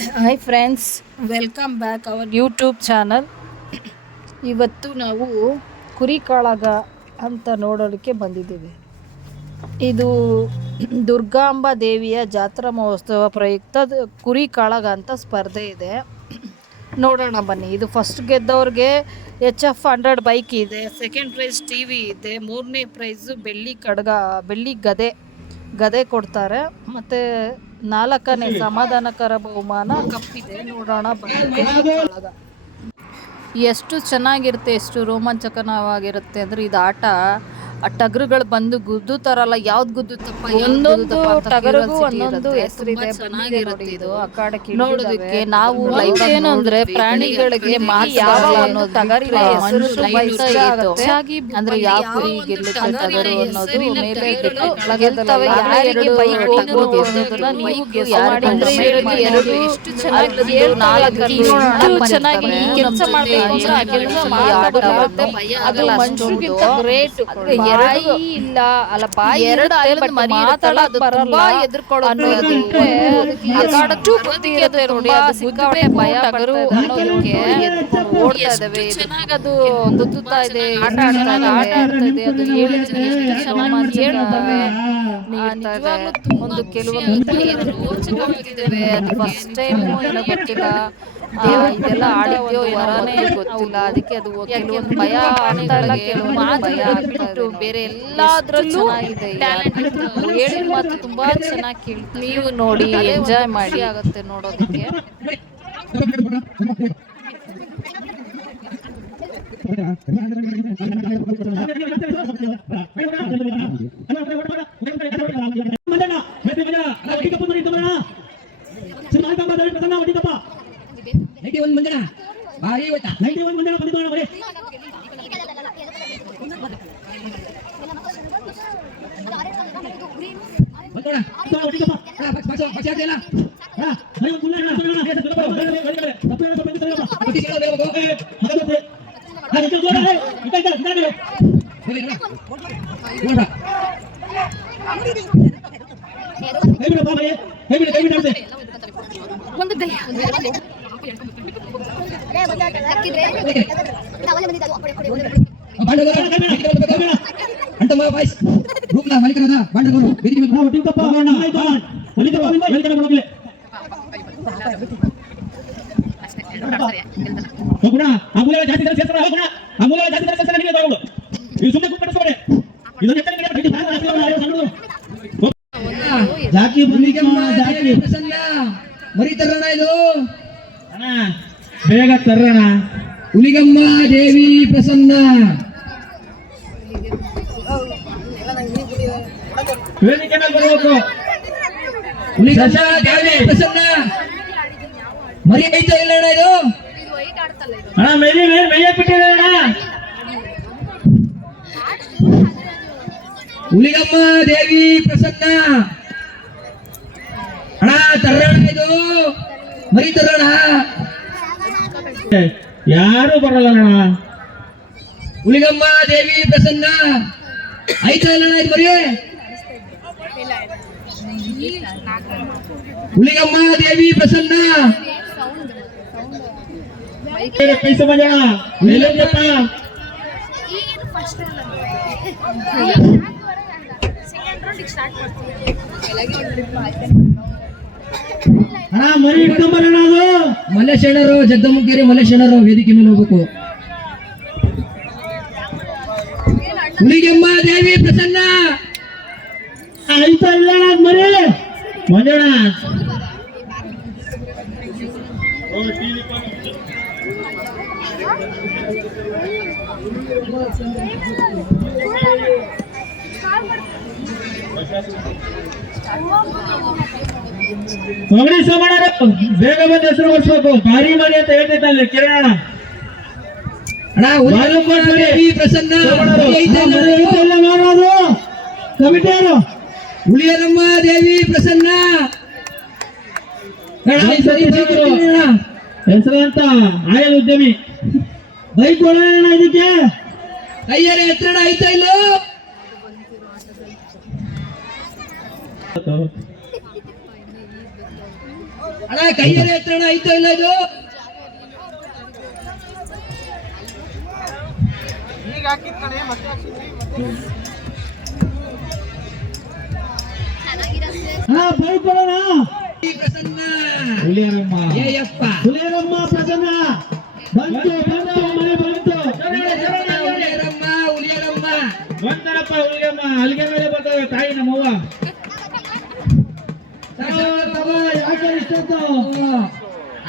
Hi friends, welcome back our YouTube channel. ಇವತ್ತು ನಾವು ಕುರಿ ಕಾಳಗ ಅಂತ ನೋಡೋದಕ್ಕೆ ಬಂದಿದ್ದೀವಿ. ಇದು ದುರ್ಗಾಂಬ ದೇವಿಯ ಜಾತ್ರಾ ಮಹೋತ್ಸವ ಪ್ರಯುಕ್ತ ಕುರಿ ಕಾಳಗ ಅಂತ ಸ್ಪರ್ಧೆ ಇದೆ. ನೋಡೋಣ ಬನ್ನಿ. ಇದು ಫಸ್ಟ್ ಗೆದ್ದವ್ರಿಗೆ HF100 ಬೈಕ್ ಇದೆ, ಸೆಕೆಂಡ್ ಪ್ರೈಸ್ TV ಇದೆ, ಮೂರನೇ ಪ್ರೈಸು ಬೆಳ್ಳಿ ಗದೆ ಕೊಡ್ತಾರೆ. ಮತ್ತು ನಾಲ್ಕನೇ ಸಮಾಧಾನಕರ ಬಹುಮಾನ ಕಪ್ಪಿದೆ. ನೋಡೋಣ ಬನ್ನಿ. ಎಷ್ಟು ಚೆನ್ನಾಗಿರುತ್ತೆ, ಎಷ್ಟು ರೋಮಾಂಚಕರವಾಗಿರುತ್ತೆ ಅಂದರೆ ಇದು ಆಟ. ಆ ಟಗರುಗಳು ಬಂದು ಗುದ್ದುತ್ತಾರಲ್ಲ, ಯಾವ್ದು ಗುದ್ದುತ್ತಪ್ಪ, ಒಂದೊಂದು ಟಗರಿಗೂ ಒಂದೊಂದು ಹೆಸರಿದೆ. ಚೆನ್ನಾಗಿರುತ್ತೆ ಇದು ನೋಡೋದಕ್ಕೆ. ನಾವು ಲೈವ್ ಏನು ಅಂದ್ರೆ ಪ್ರಾಣಿಗಳಿಗೆ ಯಾವ ಒಂದು ಟಗರಿನ ಹೆಸರು ಹೆಚ್ಚಾಗಿ ಅಂದ್ರೆ ಯಾವ ಕುರಿ ಗೆಲ್ಲುತ್ತೆ ಟಗರು ಅನ್ನೋದು ಮೇಲೆ ಗೆಲ್ತವೆ. ಯಾರಿಗೆ ಬೈಕ್ ಹೋಗ್ಬೋದು ಅನ್ನೋದನ್ನ ನೀವು ಗೆಸ್ ಮಾಡಿ. ಅಂದ್ರೆ ಇವರಿಗೆ ಎರಡು ಚೆನ್ನಾಗಿ ಕೆಲಸ ಮಾಡಬೇಕು ಅಂದ್ರೆ ಆ ಕೆಲಸ ಮಾಡಬೇಕಾಗುತ್ತೆ. ಅದು ಮನುಷ್ಯರಿಗಿಂತ ಗ್ರೇಟ್. ಎರಡು ಇಲ್ಲ ಅಲ್ಲ, ಬಾಯಿ ಎರಡು ಮಾತಾಡೋದು ಬರಲ್ಲ, ಎದುರ್ಕೊಳ್ಳೋದು ಎಷ್ಟು ಬುದ್ಧಿ ಇರುತ್ತೆ ನೋಡಿ. ಅದು ಸಿಕ್ಕಾಪಟ್ಟೆ ಭಯ ಟಗರು ಅನ್ನೋದಕ್ಕೆ ಓಡ್ತಾ ಇದಾವೆ. ಚೆನ್ನಾಗಿ ಅದು ಗುದ್ದುತ್ತಾ ಇದೆ, ಆಟ ಆಡ್ತಾ ಇದೆ. ಅದು ಹೇಳಿದ್ರೆ ಎಷ್ಟು ಚೆನ್ನಾಗಿ ಹೇಳ್ತವೆ. ಒಂದು ಕೆಲವೊಂದು ರೋಚಕವಾಗಿದ್ದಾವೆ. ಅದು ಫಸ್ಟ್ ಟೈಮ್ ಏನೋ ಗೊತ್ತಿಲ್ಲ, ಇದೆಲ್ಲ ಆಡಿದ್ಯೋ ವರನೇ ಗೊತ್ತಿಲ್ಲ. ಅದಕ್ಕೆ ಅದು ಕೆಲವೊಂದು ಭಯ ಆಗ್ತಾ ಇಲ್ಲ, ಕೆಲವೊಂದು ಭಯ ಆಗ್ಬಿಟ್ಟು ಬೇರೆ ಎಲ್ಲಾದ್ರಲ್ಲೂ ಹೇಳಿದ ಮಾತು ತುಂಬಾ ಚೆನ್ನಾಗಿ ಕೇಳ್ತೀವಿ. ನೀವು ನೋಡಿ, ಎಂಜಾಯ್ ಮಾಡಿ, ಆಗುತ್ತೆ ನೋಡೋದಕ್ಕೆ. ಜಾಕಿ ಪ್ರಸನ್ನ ಮರಿ ತರೋಣ, ಇದು ಬೇಗ ತರೋಣ. ಹುಲಿಗಮ್ಮ ದೇವಿ ಪ್ರಸನ್ನ ವೇದಿಕೆ ಮೇಲೆ ಬರಬೇಕು. ಹುಲಿಗಮ್ಮ ದೇವಿ ಪ್ರಸನ್ನ ಮರಿ ಐತಾ ಇಲ್ಲ ಅಣ್ಣ, ಇದು ಅಣ್ಣ ಮೇಯ್ಯಕ್ಬಿಟ್ಟಿದೆ ಅಣ್ಣ. ಹುಲಿಗಮ್ಮ ದೇವಿ ಪ್ರಸನ್ನ ಅಣ್ಣ ತರೋಣ, ಇದು ಮರಿ ತರೋಣ. ಯಾರು ಬರಲ್ಲ ಅಣ್ಣ. ಹುಲಿಗಮ್ಮ ದೇವಿ ಪ್ರಸನ್ನ ಐತಾ ಇಲ್ಲ ಇದು ಮರಿ. ಹುಲಿಗಮ್ಮ ದೇವಿ ಪ್ರಸನ್ನ ಕೈ ಸಮಜ ಅಣ್ಣ ಮರಿ ಇಟ್ಕೊಂಬರೋಣ. ಅದು ಮಲ್ಲೇಶಣ್ಣರು, ಜಗದಮ್ಮಗೇರಿ ಮಲ್ಲೇಶಣ್ಣರು ವೇದಿಕೆ ಮೇಲೆ ಹೋಗ್ಬೇಕು. ಹುಲಿಗಮ್ಮ ದೇವಿ ಪ್ರಸನ್ನ ಆಯ್ತಾ ಇಲ್ಲ ಮರಿ ಮಂಜಣ್ಣ. ಮಗಡಿ ಸೋಮಣ್ಣ ಬೇಗ ಬಂದು ಹೆಸರು ಬರ್ಸ್ಬೇಕು. ಭಾರಿ ಮನೆ ಅಂತ ಹೇಳ್ತಿದ್ದಲ್ಲಿ ಕಿರಣ ಪ್ರಸನ್ನ ಮಾಡೋದು ಕಮಿಟಿಯವರು. ಹುಲಿಯರಮ್ಮ ದೇವಿ ಪ್ರಸನ್ನ ಹೆಸರು ಅಂತ ಆಯಲ್ ಉದ್ಯಮಿ ಬೈಕ್ ಒಳಗೋಣ. ಇದಕ್ಕೆ ಕೈಯಲ್ಲಿ ಎತ್ತಡ ಆಯ್ತಾ ಇಲ್ಲ. ಅಣ್ಣ ಕೈಯಲ್ಲಿ ಎತ್ತಣ ಐತೋ ಇಲ್ಲ ಇದು ಬೈಕೊಳ್ಳೋಣ. ಪ್ರಸನ್ನ ಹುಲಿಯರಮ್ಮ ಏಯಪ್ಪ ಹುಲಿಯರಮ್ಮ ಪ್ರಸನ್ನ ಬಂತು ಬಂತು ಮನೆ ಬಂತು. ಹುಲಿಯರಮ್ಮ ಹುಲಿಯರಮ್ಮ ಬಂದನಪ್ಪ ಹುಲಿಯಮ್ಮ ಅಲ್ಲಿಗೆ ಮೇಲೆ ಬರ್ತವೆ ತಾಯಿ ನಮ್ಮವ್ವ. ತಗೋ, ಯಾಕೆ ಇಷ್ಟೊತ್ತು?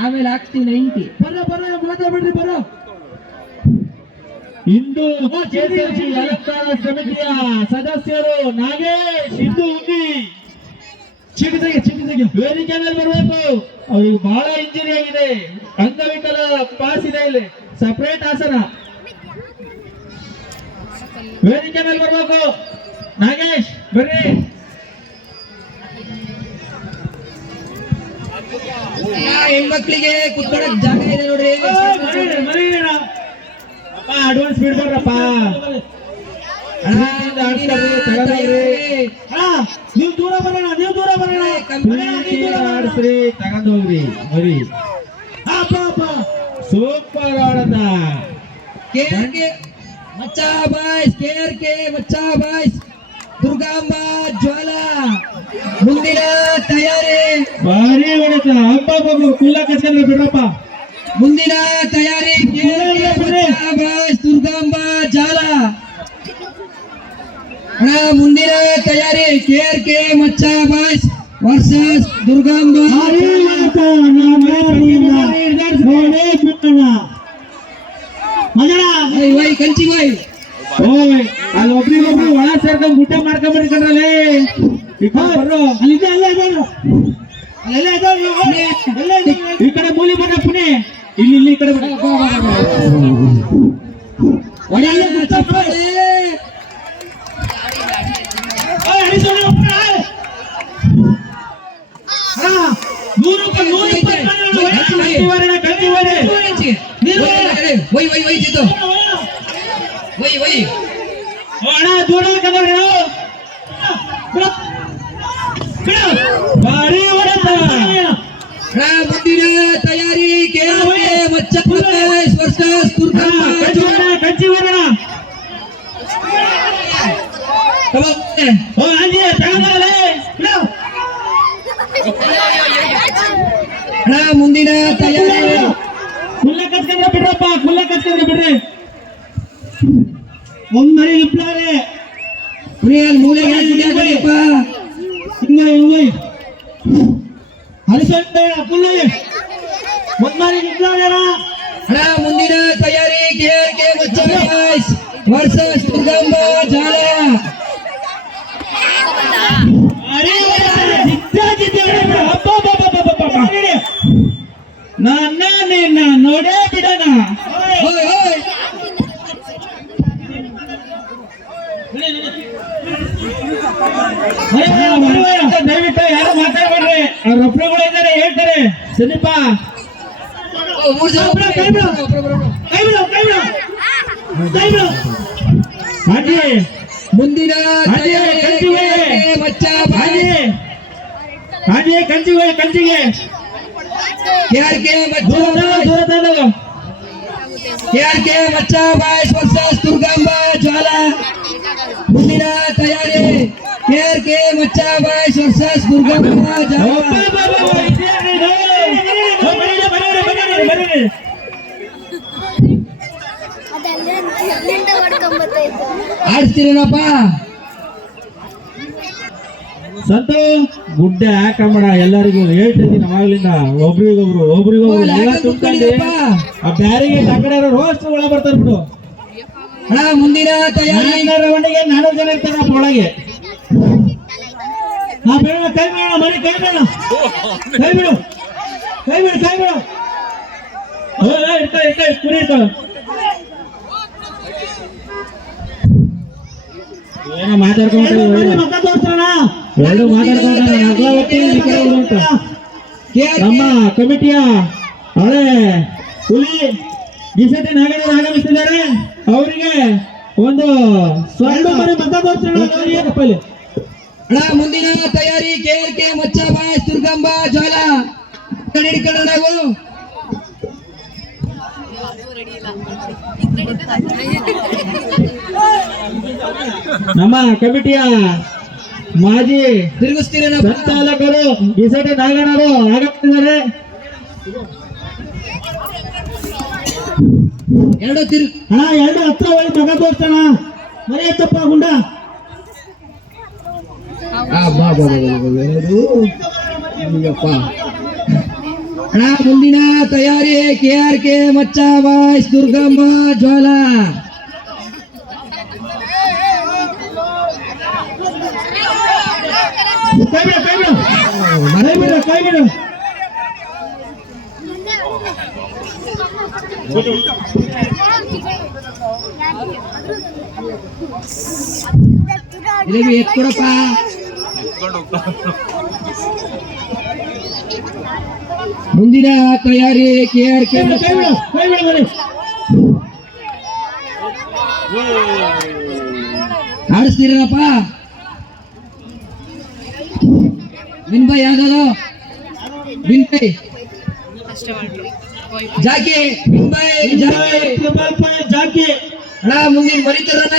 ಆಮೇಲೆ ಹಾಕ್ತೀನಿ 90 ಬರ ಮಾತಾಡ್ಬಿಡ್ರಿ ಬರ. ಇಂದು ಕೆಸಿಸಿ ಅಲಂಕಾರ ಸಮಿತಿಯ ಸದಸ್ಯರು ನಾಗೇಶ್ ಇಂದು ಉನ್ನಿ ಚೀಟಿ ತೆಗೆ ವೇದಿಕೆ ಮೇಲೆ ಬರಬೇಕು. ಅವ್ರಿಗೆ ಬಹಳ ಇಂಜುರಿ ಆಗಿದೆ, ಅಂಗವಿಕಲ ಪಾಸ್ ಇದೆ, ಇಲ್ಲಿ ಸಪರೇಟ್ ಆಸನ. ವೇದಿಕೆ ಮೇಲೆ ಬರಬೇಕು. ನಾಗೇಶ್ ಬರ್ರಿ. ಹೆಣ್ಮಕ್ಳಿಗೆ ಕುತ್ಕೊಳಕ್ ಜಾಗ ಇದೆ ನೋಡ್ರಿ. ಅಡ್ವಾನ್ಸ್ ಬಿಡ್ಬಾರ್ರಪ್ಪ. ನೀವು ದೂರ ಬರೋಣ ಆಡಿಸ್ರಿ, ತಗೊಂಡ್ ಹೋಗ್ರಿ ಮರಿ. ಸೂಪರ್ ಆಡದ KRK ಮಚ್ಚಾ ಬಾಯ್ಸ್, KRK ಮಚ್ಚಾ ಬಾಯ್ಸ್, ದುರ್ಗಾಂಬ ಜ್ವಾಲ ಮುಂದಿನ ತಯಾರಿ. ಭಾರಿ ಹೊಡೆತ. ಹಬ್ಬ ಕುಲ್ಲ ಕಚ್ಕೊಂಡ್ರೆ ಬಿಡ್ರಪ್ಪ. ಮುಂದಿನ ತಯಾರಿ KRK ಮಚ್ಚಾ ಬಾಯ್ಸ್, ದುರ್ಗಾಂಬ ಜಾಲ. ಅಣ್ಣ ಮುಂದಿನ ತಯಾರಿ KRK ಮಚ್ಚಾ ಬಾಯ್ಸ್ ವರ್ಸಸ್ ದುರ್ಗಾಂಬ. ವೈ ಕಂಚಿ ವೈ ಅಲ್ಲಿ ಒಬ್ರಿಗೊಬ್ರು ಒಳ ಸೇರ್ಕೊಂಡ್ ಗುಡ್ಡ ಮಾಡ್ಕೊಂಡ್ಬಿಡ್ಕೊಂಡ್ರಲ್ಲಿ. ಈ ಕಡೆ ಮೂಲಿ ಬಣ್ಣ ಪುಣೆ, ಇಲ್ಲಿ ಈ ಕಡೆ ಭಾರಿ ಹೊಡೆತ. ಮುಂದಿನ ತಯಾರಿ KRK ಮಚ್ಚಾ ಬಾಯ್ಸ್ ವರ್ಸಸ್ ದುರ್ಗಾಂಬ. ಕಂಚಿ ಬರೋಣ. ಮುಂದಿನ ತಯಾರಿ ಕುಲ್ಲ ಕಚ್ಕೊಂಡ್ರೆ ಬಿಡ್ರಪ್ಪ, ಕುಲ್ಲ ಕಚ್ಕೊಂಡ್ರೆ ಬಿಡ್ರಿ. ಒಮ್ಮರಿ ಇಪ್ಲಾರೆ ಪ್ರಿಯಲ್ ಮೂಲೆಗೆ ಹಾಕಿದ್ಯಪ್ಪ. ಹರಿಸಂಡ ಕುಲ್ಲಗೆ ಒಮ್ಮರಿ ಇಪ್ಲಾರೆ. ಮುಂದಿನ ತಯಾರಿ KRK ಮಚ್ಚಾ ಬಾಯ್ಸ್ ವರ್ಸಸ್ ದುರ್ಗಾಂಬ ಜಾಲ. ನಿನ್ನ ನೋಡೇ ಬಿಡೋಣ. ದಯವಿಟ್ಟು ಯಾರು ಮಾತಾಡ್ಬೇಡ್ರಿ, ಅವ್ರ ಒಬ್ರುಗಳು ಇದ್ದಾರೆ ಹೇಳ್ತಾರೆ. ಸನಿಪ ಹಾಗೆ ಮುಂದಿನ ಹಾಗೆ ಕಂಚಿಗೆ KRK ಮಚ್ಚಾ ಬಾಯ್ಸ್ ವರ್ಸಸ್ ದುರ್ಗಾಂಬ ಜ್ವಾಲ. ಮುಂದಿನ ತಯಾರಿ KRK ಮಚ್ಚಾ ಬಾಯ್ಸ್ ವರ್ಸಸ್ ದುರ್ಗಾಂಬ ಜ್ವಾಲ. ಆಡ್ತೀರೇನಪ್ಪ? ಸಂತು ಗುಡ್ಡ ಯಾಕಂಬಡ ಎಲ್ಲರಿಗೂ ಹೇಳ್ತಿದ್ದೀನಿ ಅವಾಗ್ಲಿಂದ. ಒಬ್ರಿಗೊಬ್ರು ಎಲ್ಲ ತುಂಬ್ಕೊಂಡು ಆ ಬ್ಯಾರಿಗೆ ತಗಡೆ ರೋಸ್ಟ್ ಒಳ ಬರ್ತಾರೆ ಬಿಡು. ಮುಂದಿನ ತಯಾರಿ ರೌಂಡಿಗೆ 4 ಜನ ಇರ್ತಾರಪ್ಪ ಒಳಗೆ. ಬೇಡ ಕೈ ಬೇಡ ಮನೆ ಕೈ ಬೇಡ ಕೈ ಬಿಡು ಇರ್ತಾ ಕುರಿ ಇರ್ತಾವ. ಏನೋ ಮಾತಾಡ್ಕೊಂಡು ಎರಡು ಮಾತಾಡ್ಕೊಂಡು ನಮ್ಮ ಕಮಿಟಿಯ ಹಳೆ ಹುಲಿ ಡಿಸೆಂಟ್ ನಾಗೇಂದ್ರ ಆಗಮಿಸಿದ್ದಾರೆ. ಅವರಿಗೆ ಒಂದು ಸ್ವಲ್ಪ ಮನೆ ಮತ ತೋರಿಸೋಣ. ಮುಂದಿನ ತಯಾರಿ KRK ಮಚ್ಚಾ ಬಾಯ್ಸ್ ದುರ್ಗಾಂಬ ಜ್ವಾಲ. ಕಡೆ ಹಿಡ್ಕೊಳ್ಳೋಣ ನಾವು. ನಮ್ಮ ಕಮಿಟಿಯ ಮಾಜಿ ತಿರುಗಿಸ್ತೀರ ಸಂಚಾಲಕರು ಇಸಟಿ ನಾಗಣ್ಣರು ಆಗಮಿಸಿದ್ದಾರೆ. ಎರಡು ತಿರು ಅಣ್ಣ ಎರಡು ಹತ್ರ ಹೋಗಿ ಮಗ ತೋರ್ಸೋಣ. ಮನೆ ಎತ್ತಪ್ಪ ಗುಂಡ. ಅಣ್ಣ ಮುಂದಿನ ತಯಾರಿ KRK ಮಚ್ಚ ಬಾಯ್ಸ್ ದುರ್ಗಮ್ಮ ಜ್ವಾಲ. ಕೈ ಬಿಡು ಕೈ ಬಿಡು ಕೈ ಬಿಡು ಕೈ ಬಿಡು. ಇಲ್ಲಿ ಎತ್ಕೊಡಪ್ಪ. ಮುಂದಿನ ತಯಾರಿ KRK ಕೈ ಬಿಡು ಕೈ ಬಿಡು ಕೈ ಬಿಡು ಬನ್ನಿ. ಆಡಿಸ್ತೀರಪ್ಪ. ವಿನ್ಬೈ ಯಾವ್ದು ವಿನ್ಬೈ ಜಾಕಿ ವಿನ್ಬೈ ಜಾಕಿ ಜಾಕಿ ಅಣ್ಣ ಮುಂದಿನ ಮರಿತಾರಣ್ಣ.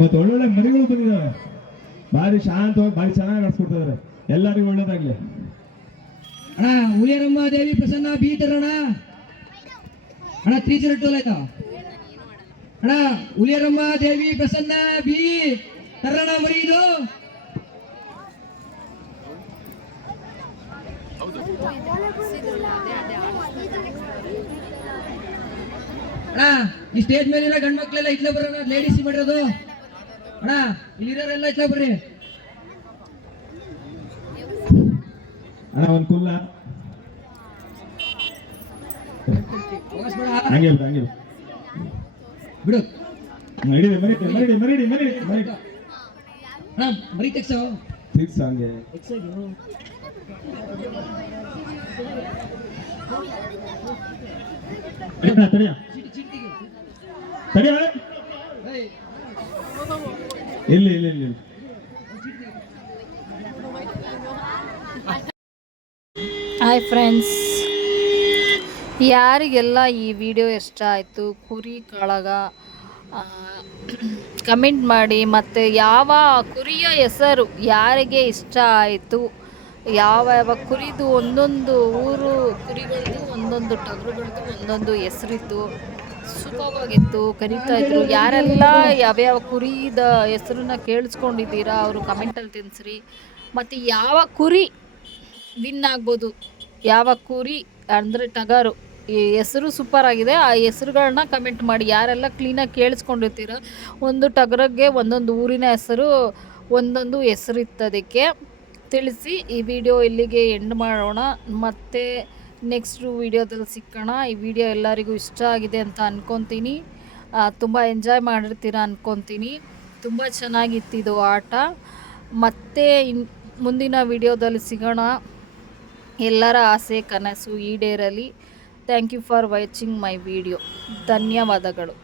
ಮತ್ತೆ ಒಳ್ಳೊಳ್ಳೆ ಮರಿಗಳು ಬಂದಿದ್ದಾವೆ. ಭಾರಿ ಶಾಂತವಾಗಿ ಭಾರಿ ಚೆನ್ನಾಗಿ ನಡೆಸ್ಕೊಡ್ತಿದ್ದಾರೆ. ಎಲ್ಲರಿಗೂ ಒಳ್ಳೇದಾಗ್ಲಿ. ಅಣ್ಣ ಹುಲಿಯರಮ್ಮ ದೇವಿ ಪ್ರಸನ್ನ ಬೀಟರ್ ಅಣ್ಣ. ಅಣ್ಣ 302 ಆಯ್ತಾ ಅಣ್ಣ? ಹುಲಿಯರಮ್ಮ ದೇವಿ ಪ್ರಸನ್ನ ಬಿ ತರಣ ಮರಿ ಇದು. ಅಣ್ಣ ಈ ಸ್ಟೇಜ್ ಮೇಲಿರೋ ಗಂಡು ಮಕ್ಳೆಲ್ಲ ಇಟ್ಲ ಬರೋಣ, ಲೇಡೀಸ್ ಮಾಡಿರೋದು. ಅಣ್ಣ ಇಲ್ಲಿರೋರೆಲ್ಲ ಇಟ್ಲ ಬರ್ರಿ. ಅಣ್ಣ ಒಂದು ಕುಲ್ಲ ಹಂಗೆ ಬಿಡು ಹಂಗೆ ಬಿಡು. ಅಣ್ಣ ಮರಿ ತೆಗ್ಸೋ ತಡಿಯ ಇಲ್ಲ ಹಾಯ್ ಫ್ರೆಂಡ್ಸ್, ಯಾರಿಗೆಲ್ಲ ಈ ವಿಡಿಯೋ ಇಷ್ಟ ಆಯಿತು ಕುರಿ ಕಾಳಗ ಕಮೆಂಟ್ ಮಾಡಿ. ಮತ್ತು ಯಾವ ಕುರಿಯ ಹೆಸರು ಯಾರಿಗೆ ಇಷ್ಟ ಆಯಿತು, ಯಾವ ಕುರಿದು ಒಂದೊಂದು ಊರು ಕುರಿಗಳದ್ದು ಒಂದೊಂದು ಟಗರುಗಳದ್ದು ಒಂದೊಂದು ಹೆಸರಿತ್ತು, ಸುಖವಾಗಿತ್ತು, ಕರೀತಾಯಿದ್ರು. ಯಾರೆಲ್ಲ ಯಾವ್ಯಾವ ಕುರಿದ ಹೆಸರನ್ನ ಕೇಳಿಸ್ಕೊಂಡಿದ್ದೀರಾ ಅವರು ಕಮೆಂಟಲ್ಲಿ ತಿಳಿಸ್ರಿ. ಮತ್ತು ಯಾವ ಕುರಿ ವಿನ್ ಆಗ್ಬೋದು, ಯಾವ ಕುರಿ ಅಂದರೆ ಟಗರು ಈ ಹೆಸರು ಸೂಪರ್ ಆಗಿದೆ, ಆ ಹೆಸರುಗಳನ್ನ ಕಮೆಂಟ್ ಮಾಡಿ. ಯಾರೆಲ್ಲ ಕ್ಲೀನಾಗಿ ಕೇಳಿಸ್ಕೊಂಡಿರ್ತೀರ, ಒಂದು ಟಗರಿಗೆ ಒಂದೊಂದು ಊರಿನ ಹೆಸರು ಒಂದೊಂದು ಹೆಸರಿತ್ತದಕ್ಕೆ ತಿಳಿಸಿ. ಈ ವಿಡಿಯೋ ಇಲ್ಲಿಗೆ ಎಂಡ್ ಮಾಡೋಣ, ಮತ್ತು ನೆಕ್ಸ್ಟ್ ವಿಡಿಯೋದಲ್ಲಿ ಸಿಕ್ಕೋಣ. ಈ ವಿಡಿಯೋ ಎಲ್ಲರಿಗೂ ಇಷ್ಟ ಆಗಿದೆ ಅಂತ ಅಂದ್ಕೊತೀನಿ, ತುಂಬ ಎಂಜಾಯ್ ಮಾಡಿರ್ತೀರ ಅಂದ್ಕೊತೀನಿ. ತುಂಬ ಚೆನ್ನಾಗಿತ್ತಿದು ಆಟ. ಮತ್ತೆ ಮುಂದಿನ ವಿಡಿಯೋದಲ್ಲಿ ಸಿಗೋಣ. ಎಲ್ಲರ ಆಸೆ ಕನಸು ಈಡೇರಲಿ. Thank you for watching my video. ಧನ್ಯವಾದಗಳು.